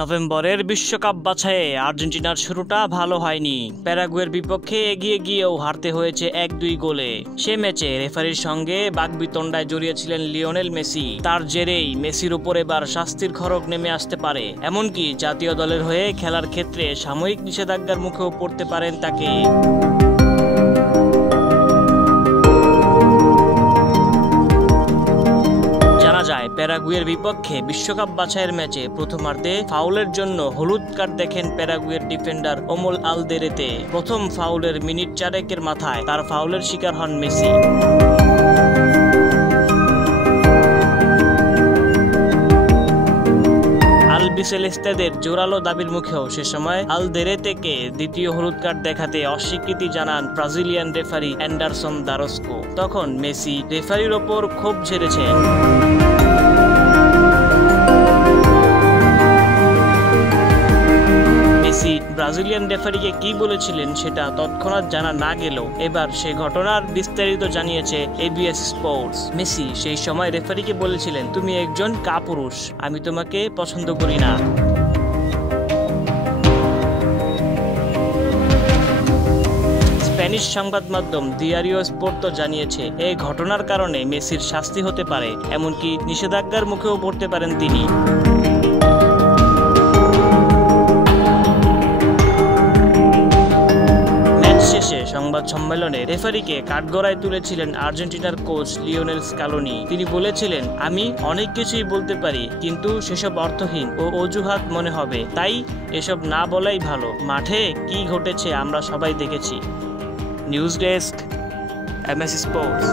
নভেম্বরের বিশ্বকাপ বাছাইয়ে আর্জেন্টিনার শুরুটা ভালো হয়নি। প্যারাগুয়ের বিপক্ষে এগিয়ে গিয়েও হারতে হয়েছে 1-2 গোলে। সে ম্যাচে রেফারির সঙ্গে বাকবিতণ্ডায় জড়িয়েছিলেন লিওনেল মেসি। তার জেরেই মেসির উপর এবার শাস্তির খড়গ নেমে আসতে পারে, এমনকি জাতীয় দলের হয়ে খেলার ক্ষেত্রে সাময়িক নিষেধাজ্ঞার মুখেও পড়তে পারেন তাকে। প্যারাগুয়ের বিপক্ষে বিশ্বকাপ বাছাইয়ের ম্যাচে প্রথমার্ধে ফাউলের জন্য হলুদ কার্ড দেখেন প্যারাগুয়ের ডিফেন্ডার ওমল আলদেরেতে। প্রথম ফাউলের মিনিট 4 মাথায় তার ফাউলের শিকার হন মেসি। আলবিসেলেস্তেদের জোরালো দাবির মুখেও সে সময় আলদেরেতেকে দ্বিতীয় হলুদ কার্ড দেখাতে অস্বীকৃতি জানান ব্রাজিলিয়ান রেফারি অ্যান্ডারসন দারোস্কো। তখন মেসি রেফারির ওপর ক্ষোভ ঝেড়েছেন। ব্রাজিলিয়ান রেফারিকে কি বলেছিলেন সেটা তৎক্ষণাৎ জানা না গেলেও এবার সে ঘটনার বিস্তারিত জানিয়েছে এবিএস স্পোর্টস। মেসি সেই সময় রেফারিকে বলেছিলেন, তুমি একজন কাপুরুষ, আমি তোমাকে পছন্দ করি না। স্প্যানিশ সংবাদ মাধ্যম দিয়ারিও স্পোর্তো জানিয়েছে, এই ঘটনার কারণে মেসির শাস্তি হতে পারে, এমনকি নিষেধাজ্ঞার মুখেও পড়তে পারেন তিনি। সংবাদ সম্মেলনে রেফারিকে কাঠগড়ায় তুলেছিলেন আর্জেন্টিনার কোচ লিওনেল স্কালোনি। তিনি বলেছিলেন, আমি অনেক কিছুই বলতে পারি, কিন্তু সেসব অর্থহীন ও অজুহাত মনে হবে, তাই এসব না বলাই ভালো। মাঠে কি ঘটেছে আমরা সবাই দেখেছি। News desk, MS sports.